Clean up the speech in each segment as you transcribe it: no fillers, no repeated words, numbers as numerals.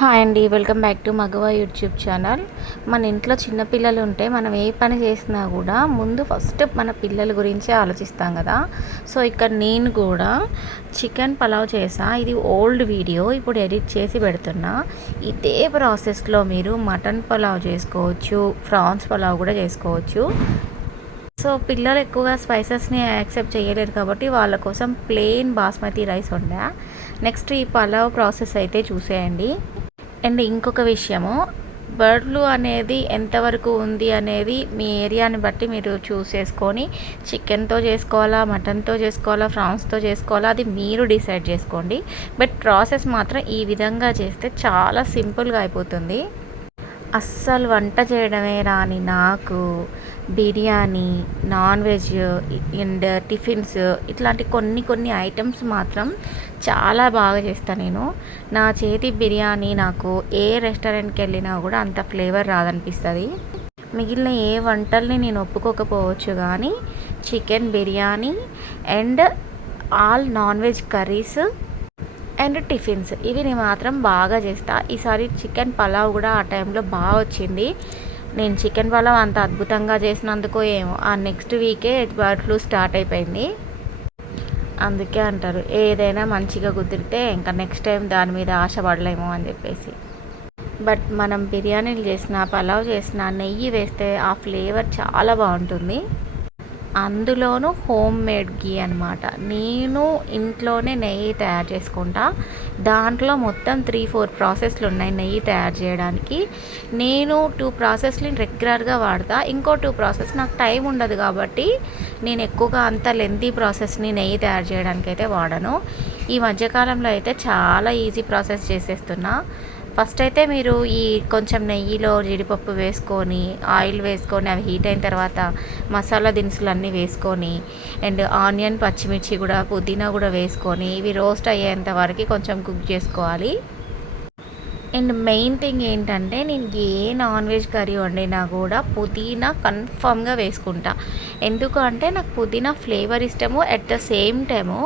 Hi అండి, welcome back to Magava YouTube channel. మన ఇంట్లో చిన్నపిల్లలు ఉంటే మనం ఏ పని చేసినా కూడా ముందు ఫస్ట్ మన పిల్లల గురించే ఆలోచిస్తాం కదా. సో ఇక్కడ నేను కూడా చికెన్ పలావ్ చేసా. ఇది ఓల్డ్ వీడియో, ఇప్పుడు ఎడిట్ చేసి పెడుతున్నా. ఇదే ప్రాసెస్లో మీరు మటన్ పలావ్ చేసుకోవచ్చు, ఫ్రాన్స్ పలావ్ కూడా చేసుకోవచ్చు. సో పిల్లలు ఎక్కువగా స్పైసెస్ని యాక్సెప్ట్ చేయలేదు కాబట్టి వాళ్ళ కోసం ప్లెయిన్ బాస్మతి రైస్ వండా. నెక్స్ట్ ఈ పలావ్ ప్రాసెస్ అయితే చూసేయండి. అండ్ ఇంకొక విషయము, బర్డ్ ఫ్లూ అనేది ఎంతవరకు ఉంది అనేది మీ ఏరియాని బట్టి మీరు చూసేసుకొని చికెన్తో చేసుకోవాలా, మటన్తో చేసుకోవాలా, ఫ్రాన్స్తో చేసుకోవాలా, అది మీరు డిసైడ్ చేసుకోండి. బట్ ప్రాసెస్ మాత్రం ఈ విధంగా చేస్తే చాలా సింపుల్గా అయిపోతుంది. అస్సలు వంట చేయడమే రాని నాకు biryani, non veg and tiffins ఇట్లాంటి కొన్ని ఐటమ్స్ మాత్రం చాలా బాగా చేస్తాను నేను. నా చేతి బిర్యానీ నాకు ఏ రెస్టారెంట్కి వెళ్ళినా కూడా అంత ఫ్లేవర్ రాదనిపిస్తుంది. మిగిలిన ఏ వంటల్ని నేను ఒప్పుకోకపోవచ్చు కానీ chicken biryani and all non veg curries and tiffins ఇవి నేను మాత్రం బాగా చేస్తా. ఈసారి చికెన్ పలావ్ కూడా ఆ టైంలో బాగా వచ్చింది. నేను చికెన్ పలావ్ అంత అద్భుతంగా చేసినందుకో ఏమో ఆ నెక్స్ట్ వీకే బర్డ్ ఫ్లూ స్టార్ట్ అయిపోయింది. అందుకే అంటారు ఏదైనా మంచిగా కుదిరితే ఇంకా నెక్స్ట్ టైం దాని మీద ఆశపడలేము అని చెప్పేసి. బట్ మనం బిర్యానీలు చేసిన, పలావ్ చేసిన నెయ్యి వేస్తే ఆ ఫ్లేవర్ చాలా బాగుంటుంది. అందులోనూ హోమ్ మేడ్ గీ అనమాట. నేను ఇంట్లోనే నెయ్యి తయారు చేసుకుంటా. దాంట్లో మొత్తం 3-4 ప్రాసెస్లు ఉన్నాయి నెయ్యి తయారు చేయడానికి. నేను 2 ప్రాసెస్ని రెగ్యులర్గా వాడతా. ఇంకో 2 ప్రాసెస్ నాకు టైం ఉండదు కాబట్టి నేను ఎక్కువగా అంత లెంతీ ప్రాసెస్ని నెయ్యి తయారు చేయడానికి అయితే వాడను. ఈ మధ్యకాలంలో అయితే చాలా ఈజీ ప్రాసెస్ చేసేస్తున్నా. ఫస్ట్ అయితే మీరు ఈ కొంచెం నెయ్యిలో జీడిపప్పు వేసుకొని, ఆయిల్ వేసుకొని, అవి హీట్ అయిన తర్వాత మసాలా దినుసులు అన్నీ వేసుకొని అండ్ ఆనియన్, పచ్చిమిర్చి కూడా, పుదీనా కూడా వేసుకొని ఇవి రోస్ట్ అయ్యేంత వరకు కొంచెం కుక్ చేసుకోవాలి. అండ్ మెయిన్ థింగ్ ఏంటంటే నేను ఏ నాన్ వెజ్ కర్రీ వండినా కూడా పుదీనా కన్ఫామ్గా వేసుకుంటా. ఎందుకు అంటే నాకు పుదీనా ఫ్లేవర్ ఇష్టము. అట్ ద సేమ్ టైము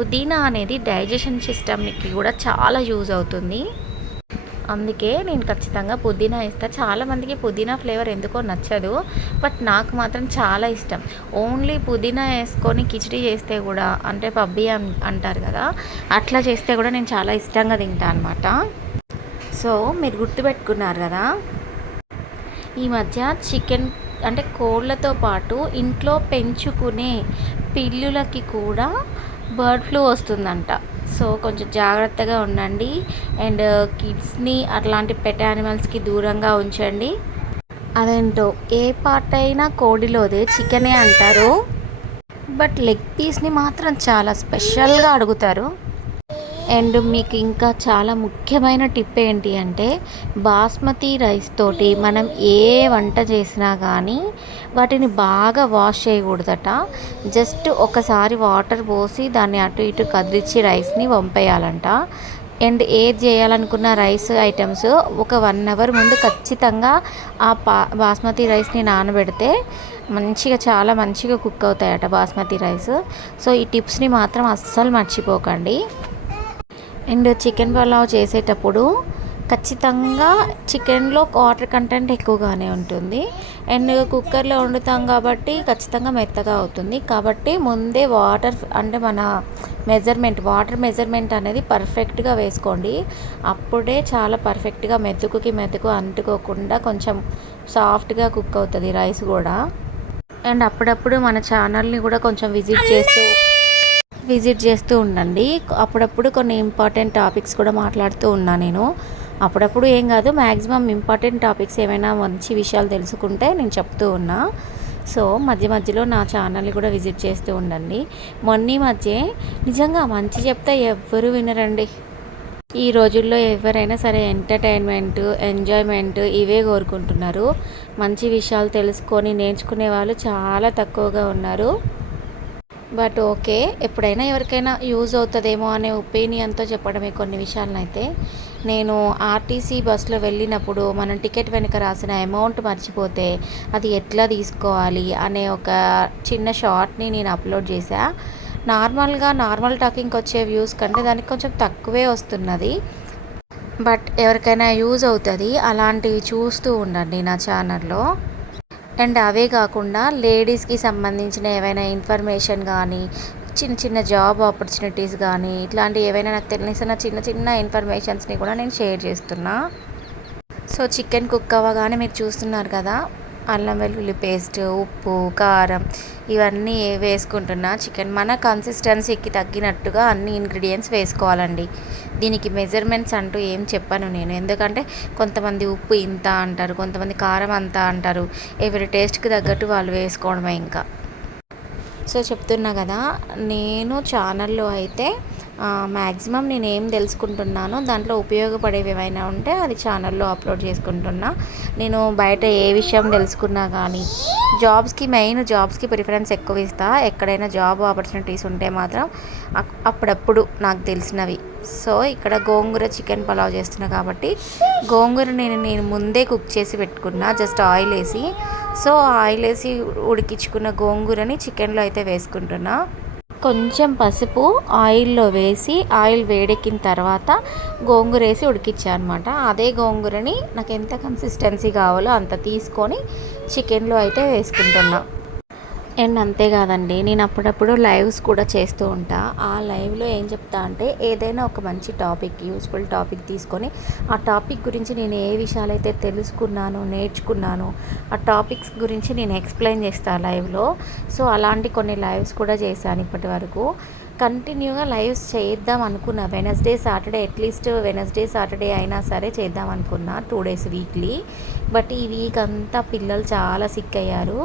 పుదీనా అనేది డైజెషన్ సిస్టమ్కి కూడా చాలా యూజ్ అవుతుంది. అందుకే నేను ఖచ్చితంగా పుదీనా ఇస్తాను. చాలామందికి పుదీనా ఫ్లేవర్ ఎందుకో నచ్చదు, బట్ నాకు మాత్రం చాలా ఇష్టం. ఓన్లీ పుదీనా వేసుకొని కిచిడి చేస్తే కూడా, అంటే పబ్బి అంటారు కదా, అట్లా చేస్తే కూడా నేను చాలా ఇష్టంగా తింటాను అనమాట. సో మీరు గుర్తుపెట్టుకున్నారు కదా, ఈ మధ్య చికెన్ అంటే కోళ్ళతో పాటు ఇంట్లో పెంచుకునే పిల్లులకి కూడా బర్డ్ ఫ్లూ వస్తుందంట. సో కొంచెం జాగ్రత్తగా ఉండండి అండ్ కిడ్స్ని అట్లాంటి పెట్ యానిమల్స్కి దూరంగా ఉంచండి. అదేంటో ఏ పార్ట్ అయినా కోడిలోదే చికెనే అంటారు, బట్ లెగ్ పీస్ని మాత్రం చాలా స్పెషల్గా అడుగుతారు. అండ్ మీకు ఇంకా చాలా ముఖ్యమైన టిప్ ఏంటి అంటే, బాస్మతి రైస్ తోటి మనం ఏ వంట చేసినా కానీ వాటిని బాగా వాష్ చేయకూడదట. జస్ట్ ఒకసారి వాటర్ పోసి దాన్ని అటు ఇటు కదిలిచ్చి రైస్ని వంపేయాలంట. అండ్ ఏది చేయాలనుకున్న రైస్ ఐటమ్స్ ఒక 1 అవర్ ముందు ఖచ్చితంగా ఆ బాస్మతి రైస్ని నానబెడితే చాలా మంచిగా కుక్ అవుతాయట బాస్మతి రైస్. సో ఈ టిప్స్ని మాత్రం అస్సలు మర్చిపోకండి. అండ్ చికెన్ పలావ్ చేసేటప్పుడు ఖచ్చితంగా చికెన్లో వాటర్ కంటెంట్ ఎక్కువగానే ఉంటుంది. అండ్ కుక్కర్లో వండుతాం కాబట్టి ఖచ్చితంగా మెత్తగా అవుతుంది. కాబట్టి ముందే వాటర్ అంటే మన వాటర్ మెజర్మెంట్ అనేది పర్ఫెక్ట్గా వేసుకోండి. అప్పుడే చాలా పర్ఫెక్ట్గా మెతుకు అంటుకోకుండా కొంచెం సాఫ్ట్గా కుక్ అవుతుంది రైస్ కూడా. అండ్ అప్పుడప్పుడు మన ఛానల్ని కూడా కొంచెం విజిట్ చేస్తూ ఉండండి. అప్పుడప్పుడు కొన్ని ఇంపార్టెంట్ టాపిక్స్ కూడా మాట్లాడుతూ ఉన్నా నేను. అప్పుడప్పుడు ఏం కాదు, మ్యాక్సిమం ఇంపార్టెంట్ టాపిక్స్ ఏమైనా మంచి విషయాలు తెలుసుకుంటే నేను చెప్తూ ఉన్నా. సో మధ్యలో నా ఛానల్ని కూడా విజిట్ చేస్తూ ఉండండి. మధ్య నిజంగా మంచి చెప్తే ఎవ్వరూ వినరండి. ఈ రోజుల్లో ఎవరైనా సరే ఎంటర్టైన్మెంట్, ఎంజాయ్మెంట్ ఇవే కోరుకుంటున్నారు. మంచి విషయాలు తెలుసుకొని నేర్చుకునే వాళ్ళు చాలా తక్కువగా ఉన్నారు. బట్ ఓకే, ఎప్పుడైనా ఎవరికైనా యూజ్ అవుతుందేమో అనే ఒపీనియన్తో చెప్పడమే కొన్ని విషయాలనైతే. నేను ఆర్టీసీ బస్సులో వెళ్ళినప్పుడు మనం టికెట్ వెనుక రాసిన అమౌంట్ మర్చిపోతే అది ఎట్లా తీసుకోవాలి అనే ఒక చిన్న షార్ట్ని నేను అప్లోడ్ చేశా. నార్మల్ టాకింగ్కి వచ్చే వ్యూస్ కంటే దానికి కొంచెం తక్కువే వస్తున్నది. బట్ ఎవరికైనా యూజ్ అవుతుంది అలాంటివి చూస్తూ ఉండండి నా ఛానల్లో. అండ్ అవే కాకుండా లేడీస్కి సంబంధించిన ఏవైనా ఇన్ఫర్మేషన్ కానీ, చిన్న చిన్న జాబ్ ఆపర్చునిటీస్ కానీ, ఇట్లాంటివి ఏవైనా నాకు తెలిసిన చిన్న చిన్న ఇన్ఫర్మేషన్స్ని కూడా నేను షేర్ చేస్తున్నా. సో చికెన్ కుక్ అవ్వగానే మీరు చూస్తున్నారు కదా, అల్లం వెల్లుల్లి పేస్ట్, ఉప్పు, కారం ఇవన్నీ వేసుకుంటున్నా. చికెన్ మన కన్సిస్టెన్సీకి తగ్గినట్టుగా అన్ని ఇంగ్రీడియంట్స్ వేసుకోవాలండి. దీనికి మెజర్మెంట్స్ అంటూ ఏం చెప్పను నేను, ఎందుకంటే కొంతమంది ఉప్పు ఇంత అంటారు, కొంతమంది కారం అంత అంటారు. ఎవరి టేస్ట్కి తగ్గట్టు వాళ్ళు వేసుకోవడమే ఇంకా. సో చెప్తున్నా కదా, నేను ఛానల్లో అయితే మ్యాక్సిమం నేను ఏం తెలుసుకుంటున్నానో దాంట్లో ఉపయోగపడేవి ఏమైనా ఉంటే అది ఛానల్లో అప్లోడ్ చేసుకుంటున్నా. నేను బయట ఏ విషయం తెలుసుకున్నా కానీ జాబ్స్కి ప్రిఫరెన్స్ ఎక్కువ ఇస్తా. ఎక్కడైనా జాబ్ ఆపర్చునిటీస్ ఉంటే మాత్రం అప్పుడప్పుడు నాకు తెలిసినవి. సో ఇక్కడ గోంగూర చికెన్ పలావ్ చేస్తున్నా కాబట్టి గోంగూర నేను ముందే కుక్ చేసి పెట్టుకున్నా, జస్ట్ ఆయిల్ వేసి. సో ఆయిల్ వేసి ఉడికించుకున్న గోంగూరని చికెన్లో అయితే వేసుకుంటున్నా. కొంచెం పసుపు ఆయిల్లో వేసి, ఆయిల్ వేడెక్కిన తర్వాత గోంగూర వేసి ఉడికించాను అనమాట. అదే గోంగూరని నాకు ఎంత కన్సిస్టెన్సీ కావాలో అంత తీసుకొని చికెన్లో అయితే వేసుకుంటున్నా. అండ్ అంతేకాదండి, నేను అప్పుడప్పుడు లైవ్స్ కూడా చేస్తూ ఉంటా. ఆ లైవ్లో ఏం చెప్తా అంటే, ఏదైనా ఒక మంచి టాపిక్, యూజ్ఫుల్ టాపిక్ తీసుకొని ఆ టాపిక్ గురించి నేను ఏ విషయాలైతే తెలుసుకున్నానో, నేర్చుకున్నానో ఆ టాపిక్స్ గురించి నేను ఎక్స్ప్లెయిన్ చేస్తాను లైవ్లో. సో అలాంటి కొన్ని లైవ్స్ కూడా చేశాను ఇప్పటి వరకు. కంటిన్యూగా లైవ్స్ చేద్దాం అనుకున్నా, Wednesday Saturday, at least Wednesday Saturday అయినా సరే చేద్దాం అనుకున్నా, 2 days వీక్లీ. బట్ ఈ వీక్ అంతా పిల్లలు చాలా సిక్ అయ్యారు.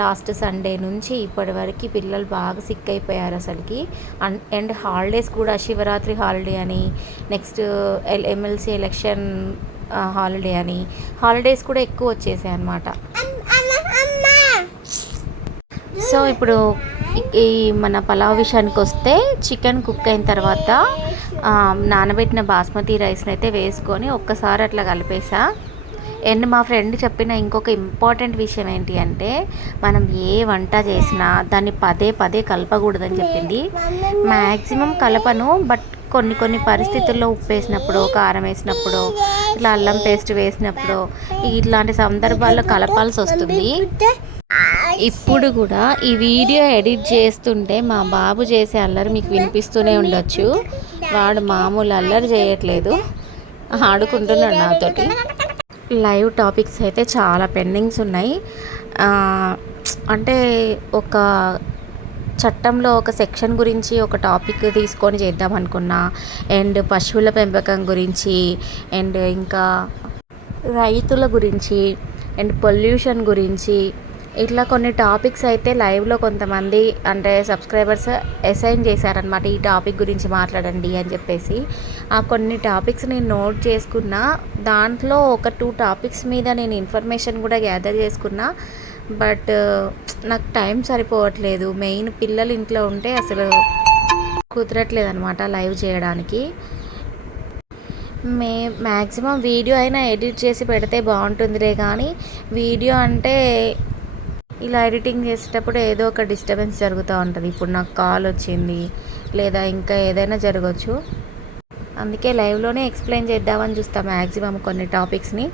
లాస్ట్ సండే నుంచి ఇప్పటి వరకు పిల్లలు బాగా సిక్ అయిపోయారు అసలుకి. అండ్ హాలిడేస్ కూడా, శివరాత్రి హాలిడే అని, నెక్స్ట్ ఎమ్మెల్సీ ఎలక్షన్ హాలిడే అని హాలిడేస్ కూడా ఎక్కువ వచ్చేసాయి అన్నమాట. సో ఇప్పుడు ఈ మన పలావ్ విషయానికి వస్తే, చికెన్ కుక్ అయిన తర్వాత నానబెట్టిన బాస్మతి రైస్ని అయితే వేసుకొని ఒక్కసారి అట్లా కలిపేసా. అండ్ మా ఫ్రెండ్ చెప్పిన ఇంకొక ఇంపార్టెంట్ విషయం ఏంటి అంటే, మనం ఏ వంట చేసినా దాన్ని పదే పదే కలపకూడదని చెప్పింది. మ్యాక్సిమం కలపను, బట్ కొన్ని పరిస్థితుల్లో ఉప్పు వేసినప్పుడు, కారం వేసినప్పుడు, ఇట్లా అల్లం పేస్ట్ వేసినప్పుడు, ఇట్లాంటి సందర్భాల్లో కలపాల్సి వస్తుంది. ఇప్పుడు కూడా ఈ వీడియో ఎడిట్ చేస్తుంటే మా బాబు చేసే అల్లరి మీకు వినిపిస్తూనే ఉండొచ్చు. వాడు మామూలు అల్లరి చేయట్లేదు, ఆడుకుంటున్నాడు నాతోటి. లైవ్ టాపిక్స్ అయితే చాలా పెండింగ్స్ ఉన్నాయి. అంటే ఒక చట్టంలో ఒక సెక్షన్ గురించి ఒక టాపిక్ తీసుకొని చేద్దాం అనుకున్నా. అండ్ పశువుల పెంపకం గురించి, అండ్ ఇంకా రైతుల గురించి, అండ్ పొల్యూషన్ గురించి, ఇట్లా కొన్ని టాపిక్స్ అయితే లైవ్లో కొంతమంది అంటే సబ్స్క్రైబర్స్ అసైన్ చేశారనమాట, ఈ టాపిక్ గురించి మాట్లాడండి అని చెప్పేసి. ఆ కొన్ని టాపిక్స్ నేను నోట్ చేసుకున్నా. దాంట్లో ఒక 2 టాపిక్స్ మీద నేను ఇన్ఫర్మేషన్ కూడా గ్యాదర్ చేసుకున్నా. బట్ నాకు టైం సరిపోవట్లేదు. మెయిన్ పిల్లలు ఇంట్లో ఉంటే అసలు కుదరట్లేదు అనమాట లైవ్ చేయడానికి. మ్యాక్సిమం వీడియో అయినా ఎడిట్ చేసి పెడితే బాగుంటుందిలే, కానీ వీడియో అంటే ఇలా ఎడిటింగ్ చేసేటప్పుడు ఏదో ఒక డిస్టర్బెన్స్ జరుగుతూ ఉంటుంది. ఇప్పుడు నాకు కాల్ వచ్చింది, లేదా ఇంకా ఏదైనా జరగవచ్చు. అందుకే లైవ్లోనే ఎక్స్ప్లెయిన్ చేద్దామని చూస్తాం మ్యాక్సిమం కొన్ని టాపిక్స్ని.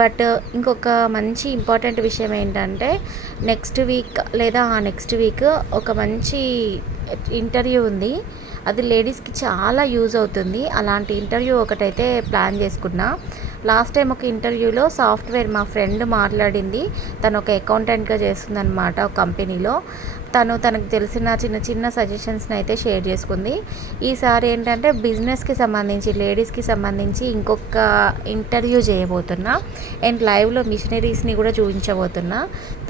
బట్ ఇంకొక మంచి ఇంపార్టెంట్ విషయం ఏంటంటే, నెక్స్ట్ వీక్ లేదా నెక్స్ట్ వీక్ ఒక మంచి ఇంటర్వ్యూ ఉంది. అది లేడీస్కి చాలా యూజ్ అవుతుంది. అలాంటి ఇంటర్వ్యూ ఒకటైతే ప్లాన్ చేసుకున్నా. లాస్ట్ టైం ఒక ఇంటర్వ్యూలో సాఫ్ట్వేర్ మా ఫ్రెండ్ మాట్లాడింది. తను ఒక అకౌంటెంట్గా చేస్తుందన్నమాట ఒక కంపెనీలో. తనకు తెలిసిన చిన్న చిన్న సజెషన్స్ని అయితే షేర్ చేసుకుంది. ఈసారి ఏంటంటే బిజినెస్కి సంబంధించి, లేడీస్కి సంబంధించి ఇంకొక ఇంటర్వ్యూ చేయబోతున్నా. అండ్ లైవ్లో మిషనరీస్ని కూడా చూపించబోతున్నా.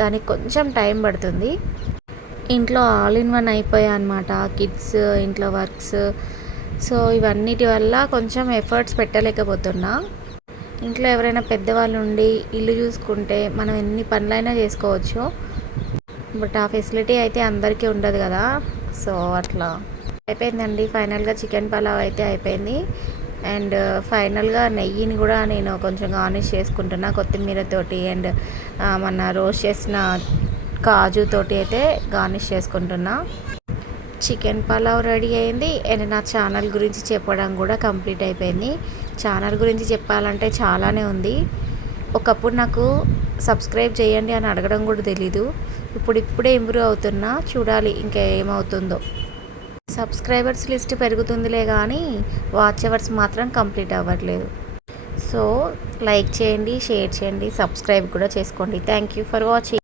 దానికి కొంచెం టైం పడుతుంది. ఇంట్లో ఆల్ ఇన్ వన్ అయిపోయాయి అన్నమాట, కిడ్స్, ఇంట్లో వర్క్స్. సో ఇవన్నిటి వల్ల కొంచెం ఎఫర్ట్స్ పెట్టలేకపోతున్నా. ఇంట్లో ఎవరైనా పెద్దవాళ్ళు ఉండి ఇల్లు చూసుకుంటే మనం ఎన్ని పనులైనా చేసుకోవచ్చు. బట్ ఆ ఫెసిలిటీ అయితే అందరికీ ఉండదు కదా. సో అట్లా అయిపోయిందండి. ఫైనల్గా చికెన్ పలావ్ అయితే అయిపోయింది. అండ్ ఫైనల్గా నెయ్యిని కూడా నేను కొంచెం గార్నిష్ చేసుకుంటున్నా కొత్తిమీరతోటి. అండ్ మన రోస్ట్ చేసిన కాజుతోటి అయితే గార్నిష్ చేసుకుంటున్నా. చికెన్ పలావ్ రెడీ అయింది అండ్ నా ఛానల్ గురించి చెప్పడం కూడా కంప్లీట్ అయిపోయింది. ఛానల్ గురించి చెప్పాలంటే చాలానే ఉంది. ఒకప్పుడు నాకు సబ్స్క్రైబ్ చేయండి అని అడగడం కూడా తెలీదు. ఇప్పుడే ఇంప్రూవ్ అవుతున్నా, చూడాలి ఇంకా ఏమవుతుందో. సబ్స్క్రైబర్స్ లిస్ట్ పెరుగుతుందిలే కానీ వాచ్ అవర్స్ మాత్రం కంప్లీట్ అవ్వట్లేదు. సో లైక్ చేయండి, షేర్ చేయండి, సబ్స్క్రైబ్ కూడా చేసుకోండి. Thank you for watching.